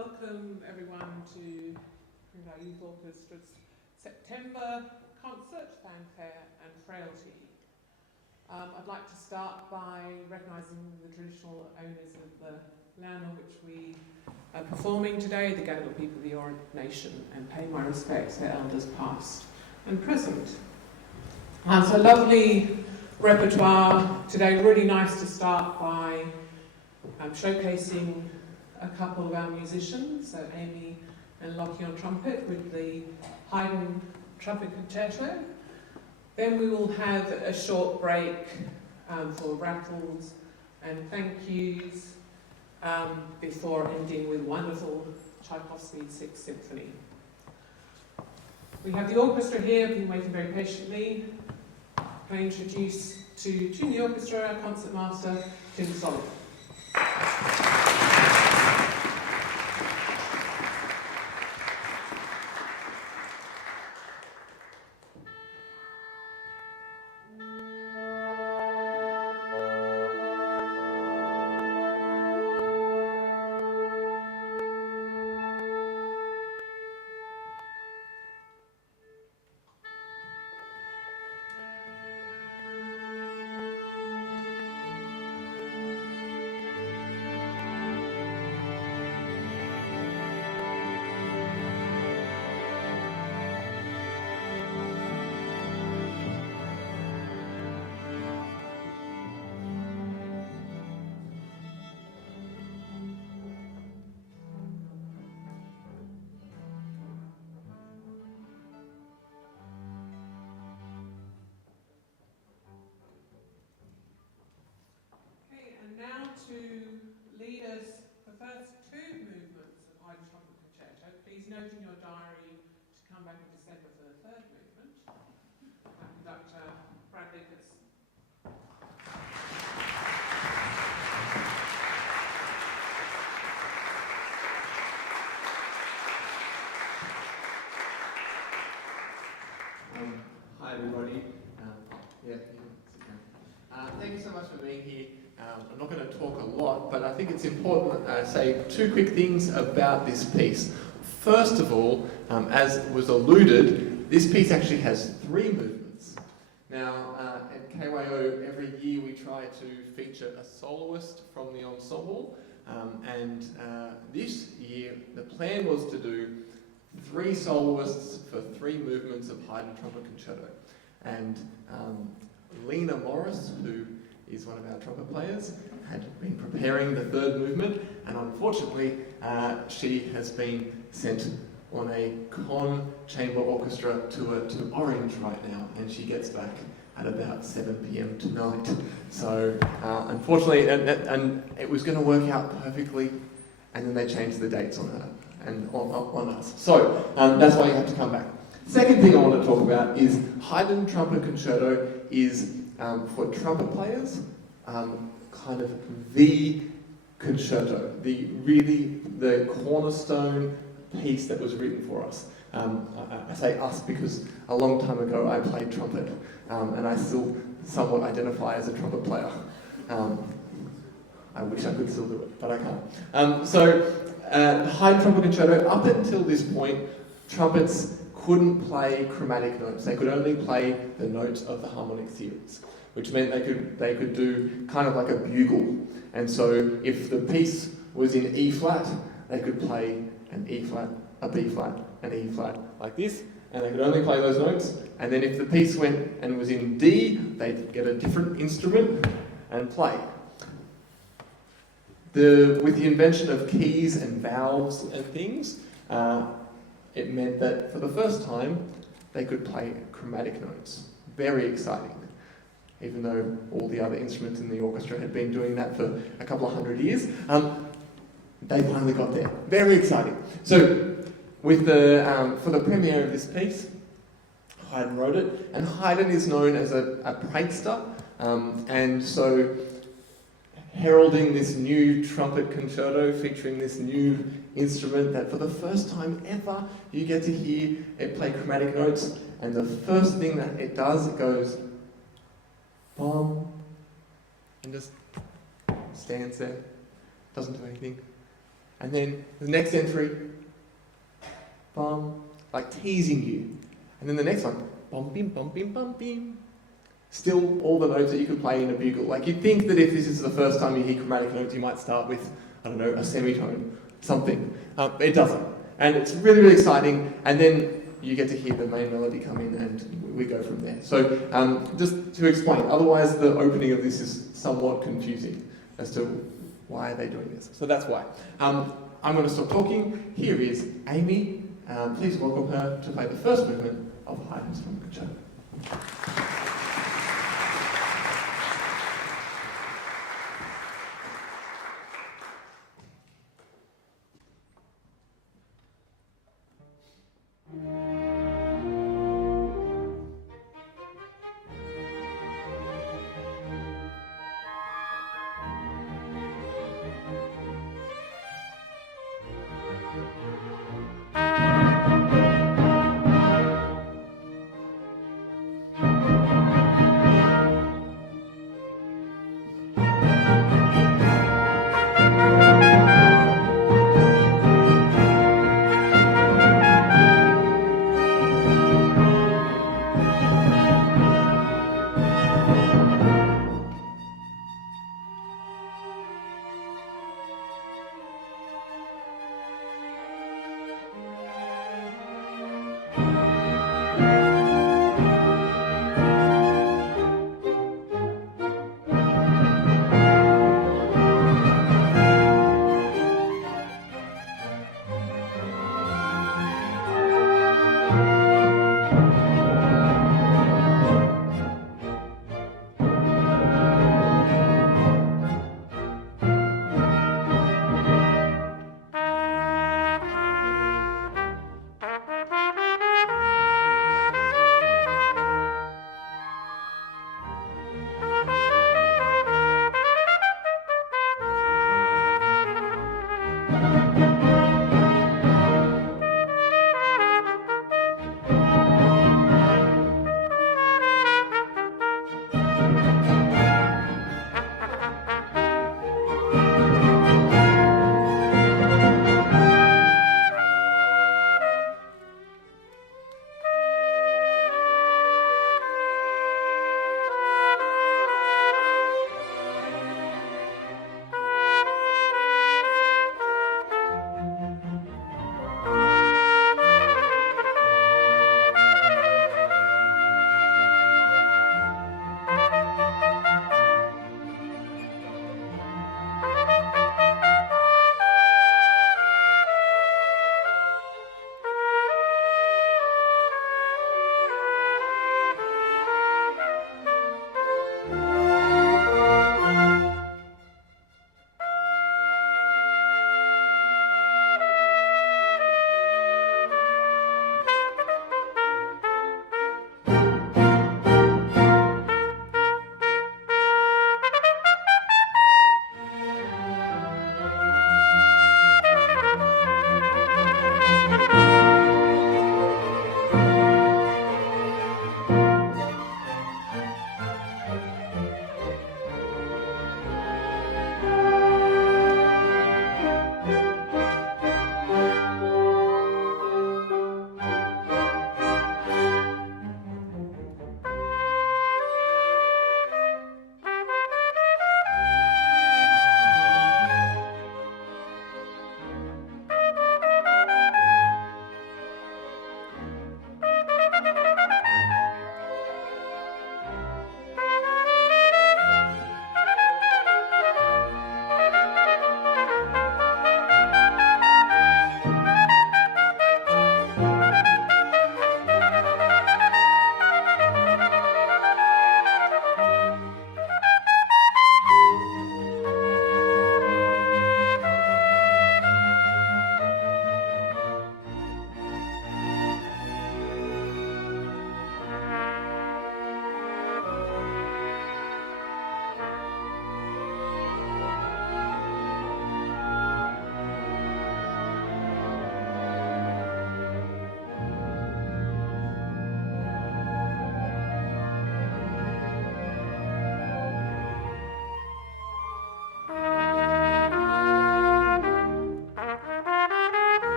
welcome everyone to Kuringai Youth Orchestra's September concert, Fanfare and Frailty. I'd like to start by recognising the traditional owners of the land on which we are performing today, the Gadigal people of the Eora Nation, and pay my respects to elders past and present. So lovely repertoire today, really nice to start by showcasing a couple of our musicians, so Amy and Lachie on trumpet with the Haydn Trumpet Concerto. Then we will have a short break for rattles and thank yous before ending with wonderful Tchaikovsky 6th Symphony. We have the orchestra here, been waiting very patiently. Can I introduce to tune the orchestra our concertmaster, Solom. Now to lead us the first two movements of Haydn Trumpet Concerto. Please note in your diary to come back in December for the third movement. Conductor Brad Lucas. Hi everybody. Thank you so much for being here. I'm not going to talk a lot, but I think it's important I say two quick things about this piece. First of all, as was alluded, this piece actually has three movements. Now, at KYO, every year we try to feature a soloist from the ensemble, and this year the plan was to do three soloists for three movements of Haydn Trumpet Concerto. And Lena Morris, who is one of our trumpet players, had been preparing the third movement, and unfortunately she has been sent on a con chamber orchestra tour to Orange right now, and she gets back at about 7 p.m. tonight. So unfortunately, and it was going to work out perfectly, and then they changed the dates on her and on us. So that's why you have to come back. Second thing I want to talk about is Haydn Trumpet Concerto is for trumpet players, kind of the concerto, the cornerstone piece that was written for us. I say us because a long time ago I played trumpet, and I still somewhat identify as a trumpet player. I wish I could still do it, but I can't. The Haydn Trumpet Concerto, up until this point, trumpets couldn't play chromatic notes. They could only play the notes of the harmonic series, which meant they could do kind of like a bugle. And so if the piece was in E flat, they could play an E flat, a B flat, an E flat, like this, and they could only play those notes. And then if the piece went and was in D, they'd get a different instrument and play. With the invention of keys and valves and things, it meant that for the first time, they could play chromatic notes. Very exciting. Even though all the other instruments in the orchestra had been doing that for a couple of hundred years, they finally got there. Very exciting. So, with for the premiere of this piece, Haydn wrote it, and Haydn is known as a prankster, and so heralding this new trumpet concerto featuring this new instrument that for the first time ever you get to hear it play chromatic notes, and the first thing that it does, it goes bum, and just stands there, doesn't do anything. And then the next entry, bum, like teasing you. And then the next one, bum, bim, bum, bim, bum, bim. Still all the notes that you could play in a bugle. Like you'd think that if this is the first time you hear chromatic notes, you might start with, I don't know, a semitone, something. It doesn't. And it's really, really exciting. And then you get to hear the main melody come in and we go from there. So just to explain, otherwise the opening of this is somewhat confusing as to why are they doing this. So that's why. I'm going to stop talking. Here is Amy. Please welcome her to play the first movement of Haydn's Trumpet Concerto.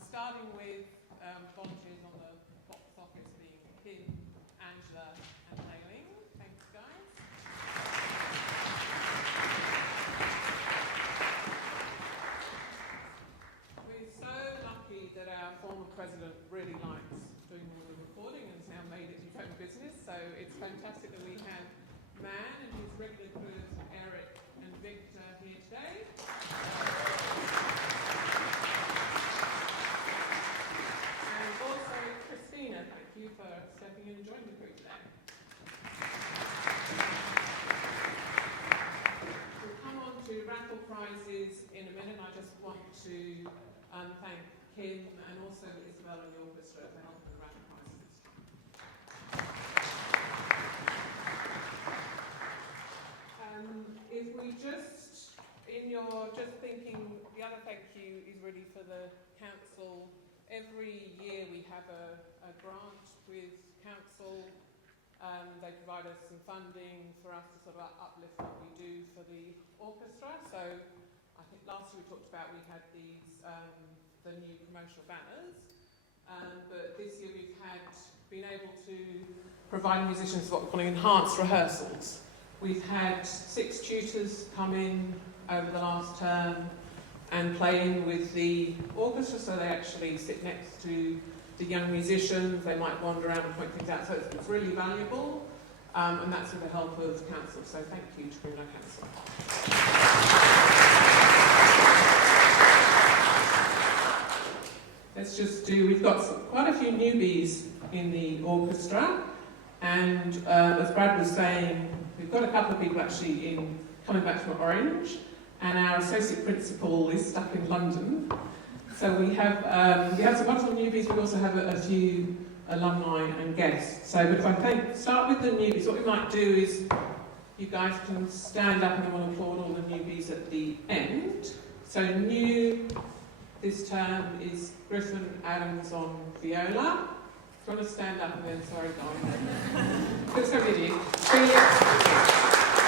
starting with volunteers on the box office being Kim, Angela and Haydn. Thanks, guys. We're so lucky that our former president really likes doing all the recording and has now made it his own business, so it's fantastic that we have Man and his regular crews, Eric and Victor, here today. And also Christina, thank you for stepping in and joining the group today. We'll come on to raffle prizes in a minute. I just want to thank Kim and also Isabella and the orchestra for helping with the raffle prizes. If we just, in your just thinking, the other thank you is really for the council. Every year we have a grant with council. They provide us some funding for us to sort of uplift what we do for the orchestra. So I think last year we talked about we had these the new promotional banners, but this year we've been able to provide musicians what we're calling enhanced rehearsals. We've had 6 tutors come in over the last term and play in with the orchestra, so they actually sit next to the young musicians. They might wander around and point things out, so it's really valuable, and that's with the help of council, so thank you to Kuringai Council. Let's just we've got quite a few newbies in the orchestra, and as Brad was saying, we've got a couple of people actually coming back from Orange, and our associate principal is stuck in London. So we have some wonderful newbies. We also have a few alumni and guests. So, but if I start with the newbies, what we might do is you guys can stand up, and then we'll applaud all the newbies at the end. So new this term is Griffen Adams on viola. Do you want to stand up and then, sorry, guys. Let's go with you. I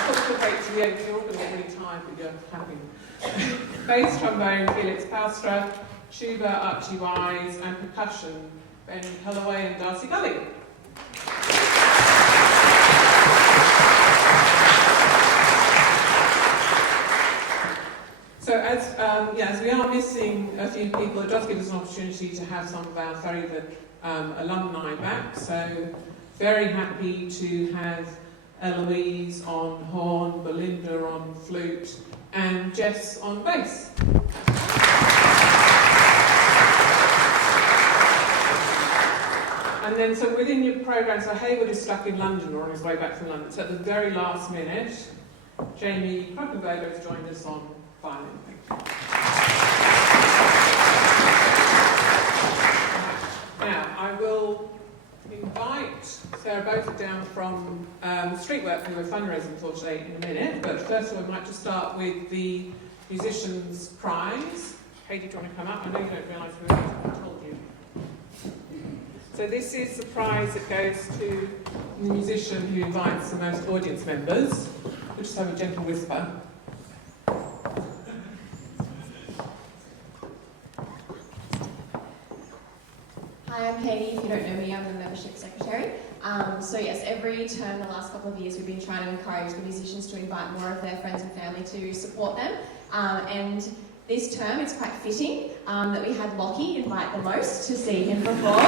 thought we'd wait to the end, you're all going to get really tired, but you're happy. Bass trombone, Felix Palstra, tuba, Archie Wise, and percussion, Ben Holloway and Darcy Gully. So as we are missing a few people, it does give us an opportunity to have some of our favourite alumni back. So very happy to have Eloise on horn, Belinda on flute, and Jess on bass. And then, so within your programme, so Hayward is stuck in London or on his way back from London. So at the very last minute, Jamie Krockenberger has joined us on violin. Thank you. Now, I will invite Sarah Beaufort down from Streetwork, who we're fundraising for today, in a minute. But first of all, I might just start with the Musicians' Prize. Haydn, do you want to come up? I know you don't realise who it is, I told you. So this is the prize that goes to the musician who invites the most audience members. We'll just have a gentle whisper. Hi, I'm Katie. If you don't know me, I'm the membership secretary. So yes, every term the last couple of years we've been trying to encourage the musicians to invite more of their friends and family to support them. And this term it's quite fitting that we had Lachie invite the most to see him perform.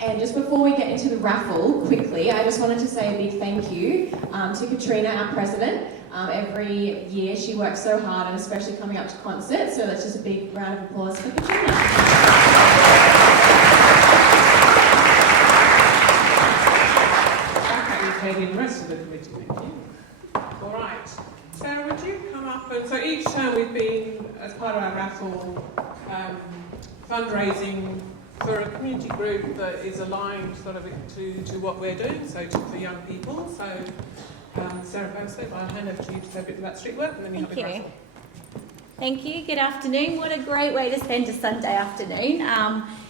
And just before we get into the raffle, quickly, I just wanted to say a big thank you to Katrina, our president. Every year she works so hard, and especially coming up to concerts, so that's just a big round of applause for Katrina. Okay, and the rest of the committee, thank you. All right, Sarah, would you come up? And so each term we've been, as part of our raffle, fundraising for a community group that is aligned sort of to what we're doing, so for young people. So Sarah Beaufort, I'll hand over to you to say a bit about Streetwork, and then you have a raffle. Thank you. Good afternoon. What a great way to spend a Sunday afternoon.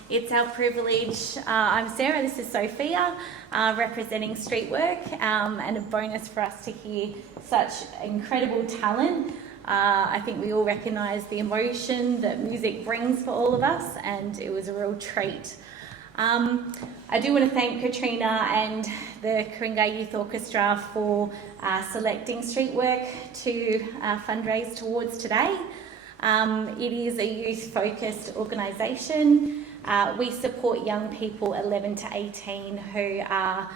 It's our privilege. I'm Sarah, this is Sophia, representing Streetwork, and a bonus for us to hear such incredible talent. I think we all recognise the emotion that music brings for all of us, and it was a real treat. I do want to thank Katrina and the Kuringai Youth Orchestra for selecting Streetwork to fundraise towards today. It is a youth-focused organisation. We support young people 11 to 18 who are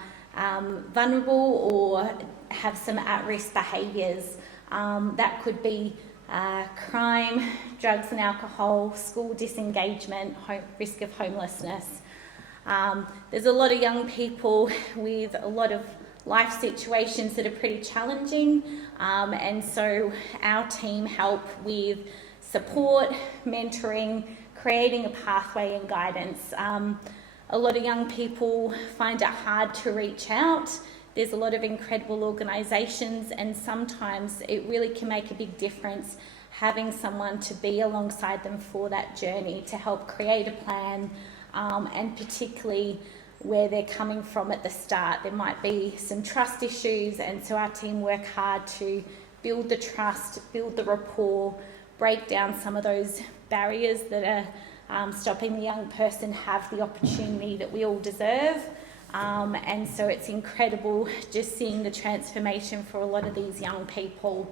vulnerable or have some at-risk behaviours. That could be crime, drugs and alcohol, school disengagement, risk of homelessness. There's a lot of young people with a lot of life situations that are pretty challenging, and so our team help with support, mentoring, creating a pathway and guidance. A lot of young people find it hard to reach out. There's a lot of incredible organisations, and sometimes it really can make a big difference having someone to be alongside them for that journey, to help create a plan, and particularly where they're coming from at the start. There might be some trust issues, and so our team work hard to build the trust, build the rapport, break down some of those barriers that are stopping the young person have the opportunity that we all deserve. And so it's incredible just seeing the transformation for a lot of these young people.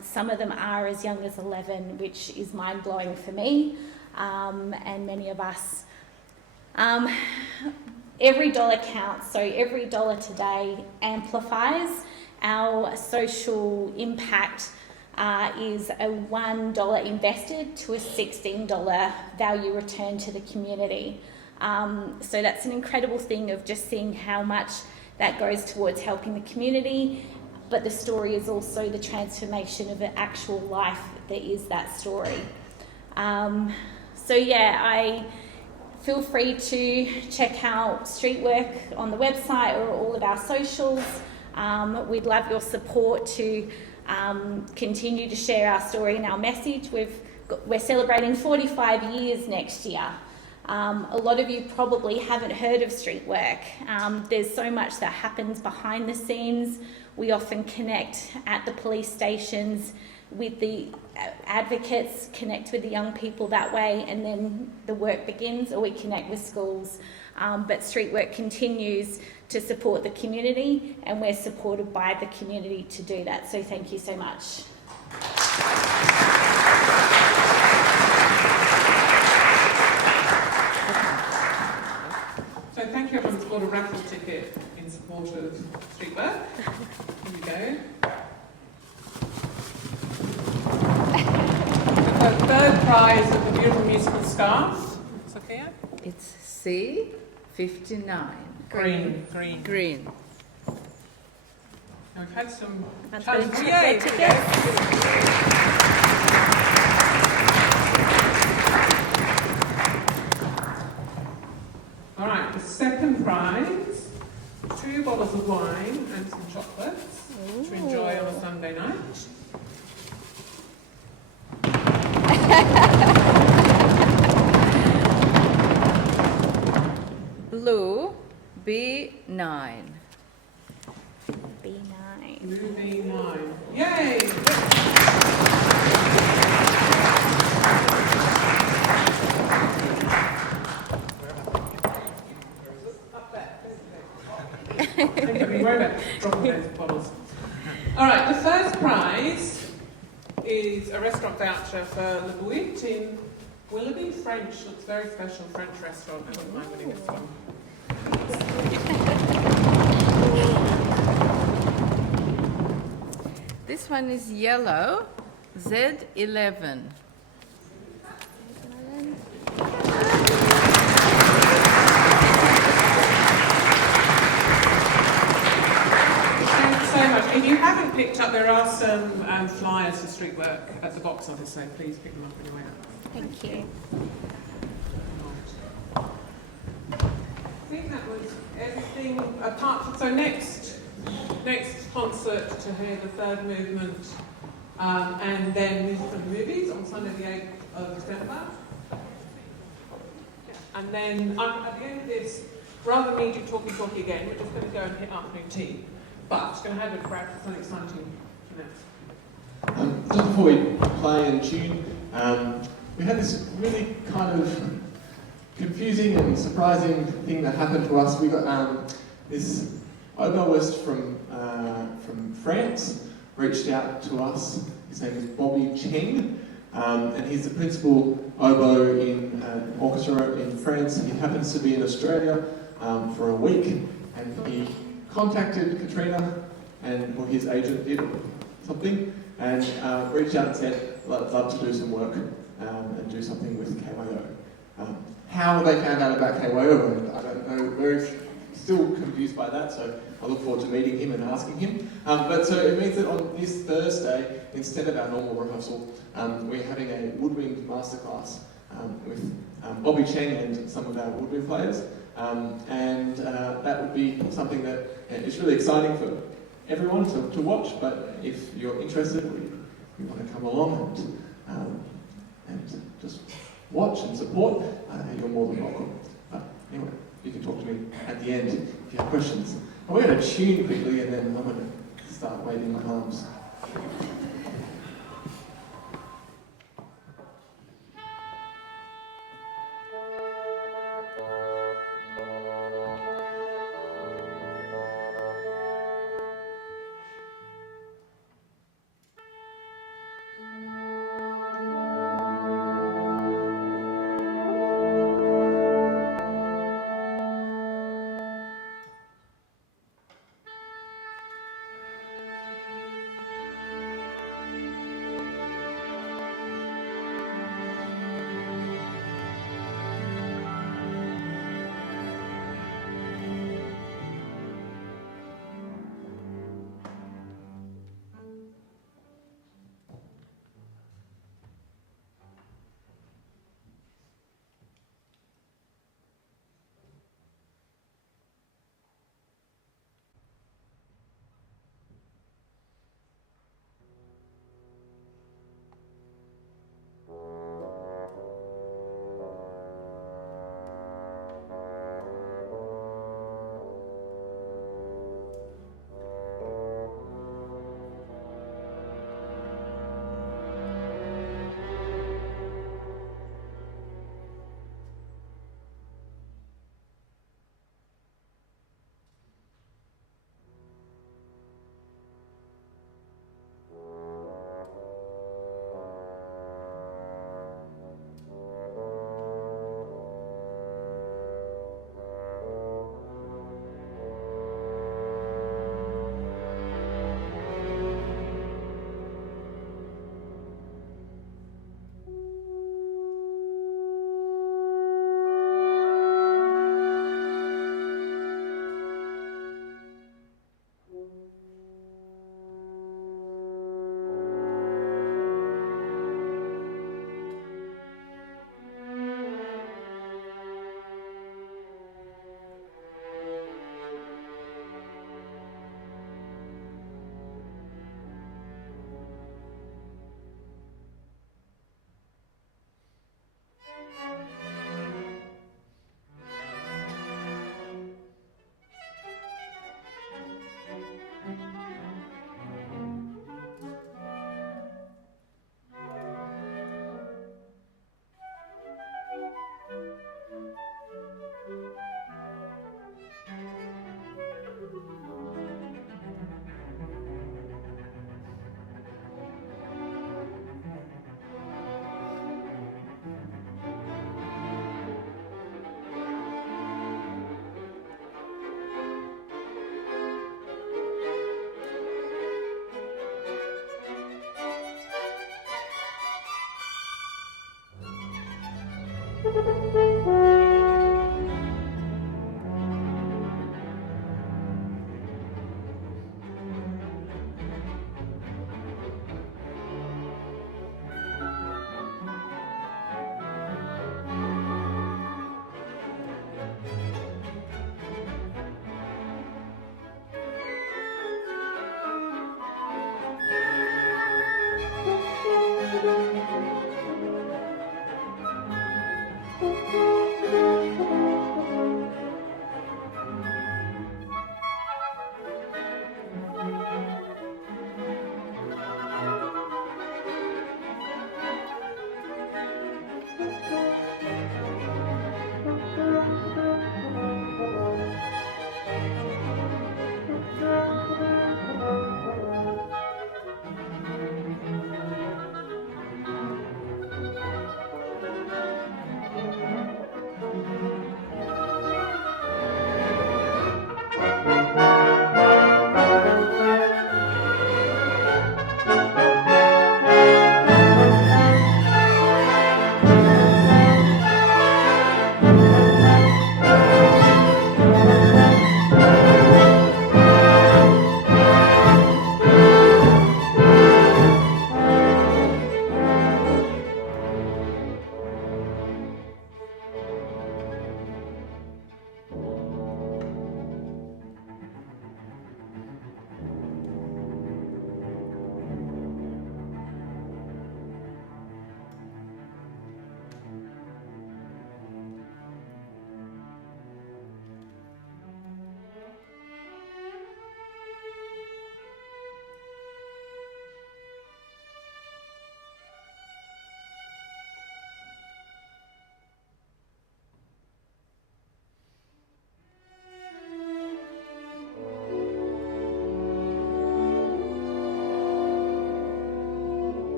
Some of them are as young as 11, which is mind-blowing for me, and many of us. Every dollar counts, so every dollar today amplifies. Our social impact is a $1 invested to a $16 value return to the community. So that's an incredible thing of just seeing how much that goes towards helping the community, but the story is also the transformation of an actual life that is that story. So yeah, I feel free to check out Streetwork on the website or all of our socials. We'd love your support to continue to share our story and our message. We're celebrating 45 years next year. A lot of you probably haven't heard of Streetwork. There's so much that happens behind the scenes. We often connect at the police stations with the advocates, connect with the young people that way, and then the work begins, or we connect with schools. But Streetwork continues to support the community, and we're supported by the community to do that. So thank you so much. So thank you, everyone's got a raffle ticket in support of Streetwork. Here we go. The third prize of the beautiful musical scarf. Sophia? It's C59. Green. Now we've had some challenges. Yay! All right, the second prize, 2 bottles of wine and some chocolates to enjoy on a Sunday night. Blue B9. B9. Blue B9. Yay! Up there. Don't be worried about dropping those bottles. All right, the first prize is a restaurant voucher for Le Bouillet in Willoughby. French, looks very special, French restaurant. I wouldn't mind winning this one. This one is yellow, Z11. Thanks so much. If you haven't picked up, there are some flyers for Streetwork at the box office, so please pick them up on your way out. Thank you. I think that was everything apart from, so next concert to hear the third movement, and then music from the movies on Sunday the 8th of December. And then at the end of this, rather than me do talky again, we're just going to go and hit afternoon tea. But just going to have a Brad for something exciting to announce. Just before we play and tune, we had this really kind of confusing and surprising thing that happened to us. We got this oboist from France reached out to us. His name is Bobby Cheng, and he's the principal oboe in an orchestra in France. He happens to be in Australia for a week, and he contacted Katrina or his agent did something, and reached out and said, "I'd love to do some work and do something with KYO." How they found out about KYO, I don't know. We're still confused by that, so I look forward to meeting him and asking him. But so it means that on this Thursday, instead of our normal rehearsal, we're having a woodwind masterclass with Bobby Cheng and some of our woodwind players. And that would be something that is really exciting for everyone to watch, but if you're interested, we want to come along and just watch and support, you're more than welcome. But anyway, you can talk to me at the end if you have questions. We're going to tune quickly and then I'm going to start waving my arms.